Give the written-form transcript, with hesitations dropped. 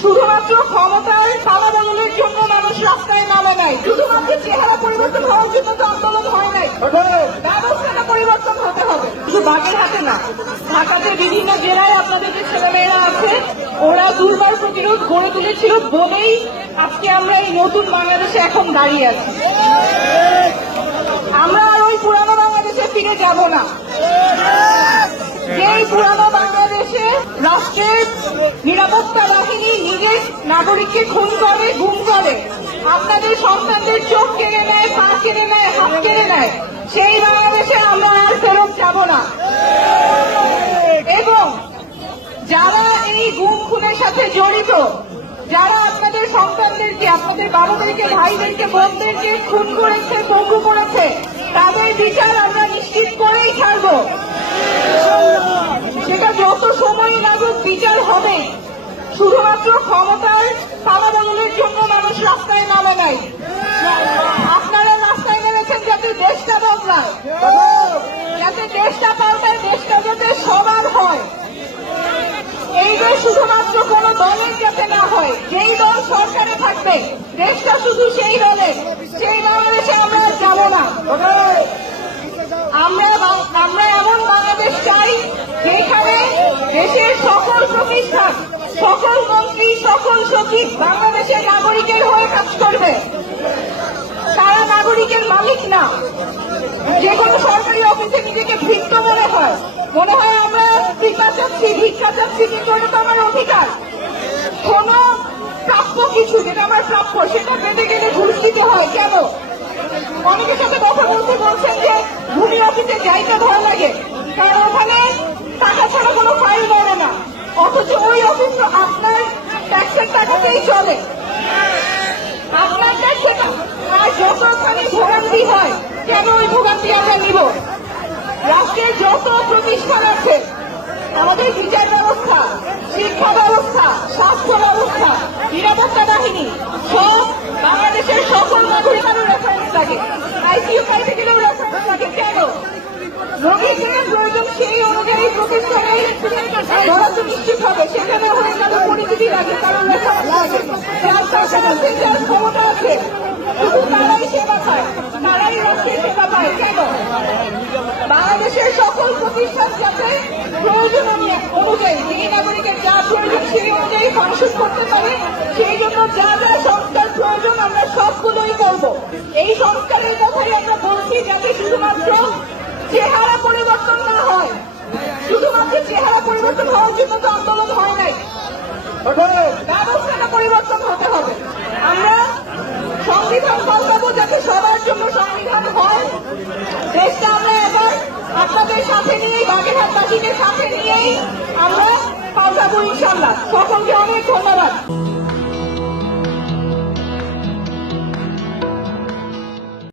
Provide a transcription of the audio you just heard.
শুধুমাত্র ক্ষমতার পালাবদলের জন্য মানুষ রাস্তায় নামে নাই, শুধুমাত্র চেহারা পরিবর্তন হওয়ার জন্য তো আন্দোলন হয় নাই। ব্যবস্থাটা পরিবর্তন হতে হবে, শুধু বাগেরহাটে না, ঢাকাতে বিভিন্ন জেলায় আপনাদের যে ছেলেমেয়েরা আছে ওরা দুর্বার প্রতিরোধ গড়ে তুলেছিল বলেই আজকে আমরা এই নতুন বাংলাদেশে এখন দাঁড়িয়ে আছি। আমরা আর ওই পুরানো বাংলাদেশে ফিরে যাব না, যেই পুরানো বাংলাদেশে রাষ্ট্রের নিরাপত্তা বাহিনী নিজের নাগরিককে খুন করে, গুম করে, আপনাদের সন্তানদের চোখ কেড়ে নেয়, পা কেড়ে নেয়, হাত কেড়ে নেয়, সেই বাংলাদেশে আমরা আর ফেরত যাব না। এবং যারা এই গুম খুনের সাথে জড়িত, যারা আপনাদের সন্তানদেরকে, আপনাদের বাবাদেরকে, ভাইদেরকে, বোনদেরকে খুন করেছে, পঙ্গু করেছে, তাদের বিচার আমরা নিশ্চিত করেই ছাড়ব। সেটা যত সময় লাগুক বিচার হবে। শুধুমাত্র ক্ষমতার পালাবদলের জন্য মানুষ রাস্তায় নামে নাই। আপনারা রাস্তায় নেমেছেন যাতে দেশটা বদলায়, যাতে দেশটা পাল্টায়, দেশটা যাতে সমান হয়। এই দেশ শুধুমাত্র কোন দলের যাতে না হয়, যেই দল সরকারে থাকবে দেশটা শুধু সেই দলের, সেই বাংলাদেশে আমরা যাব না। আমরা এমন বাংলাদেশ চাই যেখানে দেশের সকল প্রতিষ্ঠান, সকল মন্ত্রী, সকল সচিব বাংলাদেশের নাগরিকের হয়ে কাজ করবে। তারা নাগরিকের মালিক না। যে কোনো সরকারি অফিসে নিজেকে ভৃত্য মনে হয় আমরা ভিক্ষা চাচ্ছি, কিন্তু ওটা তো আমার অধিকার। কোন প্রাপ্য কিছু যেটা আমার প্রাপ্য সেটা পেতে গেলে ঘুষ দিতে হয় কেন? অনেকের সাথে কথা বলতে বলছেন যে ভূমি অফিসে যাইতে ভয় লাগে, কারণ ওখানে টাকা ছাড়া কোনো ফাইল বলে না, অথচ ওই অফিস তো আপনার ট্যাক্সের টাকাতেই চলে। আপনার ট্যাক্সের আর যতখানি ভোগান্তি হয়, কেন ওই ভোগান্তি আমরা নিব? রাষ্ট্রের যত প্রতিষ্ঠান আছে, আমাদের বিচার ব্যবস্থা, শিক্ষা ব্যবস্থা, স্বাস্থ্য ব্যবস্থা, নিরাপত্তা বাহিনী, সব বাংলাদেশের সকল নাগরিকেরও রেফারেন্স লাগে, আইসিইউ পাইতে গেলেও রেফারেন্স লাগে। কেন? রোগীর যেটা প্রয়োজন সেই অনুযায়ী প্রতিষ্ঠানে বরাদ্দ নিশ্চিত হবে, সেখানে হয়ে কারো পরিচিতি লাগে, কারো রেফারেন্স লাগে। যার কাছাকাছি যার ক্ষমতা আছে শুধু তারাই সেবা পায়, তারাই রাষ্ট্রের সেবা পায়। কেন? বাংলাদেশের সকল প্রতিষ্ঠান যাতে প্রয়োজন অনুযায়ী, যিনি নাগরিকের যা প্রয়োজন সেই অনুযায়ী ফাংশন করতে পারে, সেই জন্য যা যা সংস্কার প্রয়োজন আমরা সবগুলোই করব। এই সংস্কারের কথাই আমরা বলছি, যাতে শুধুমাত্র চেহারা পরিবর্তন না হয়। শুধুমাত্র চেহারা পরিবর্তন হওয়ার জন্য তো আন্দোলন হয় নাই, ব্যবস্থাটা পরিবর্তন হতে হবে। আমরা সংবিধান পাল্টাবো যাতে সবার জন্য সংবিধান হয়। দেশটা আমরা এবার আপনাদের সাথে নিয়েই, বাগেরহাটবাসীকে সাথে নিয়েই আমরা পাল্টাবো ইনশাল্লাহ। সকলকে অনেক ধন্যবাদ।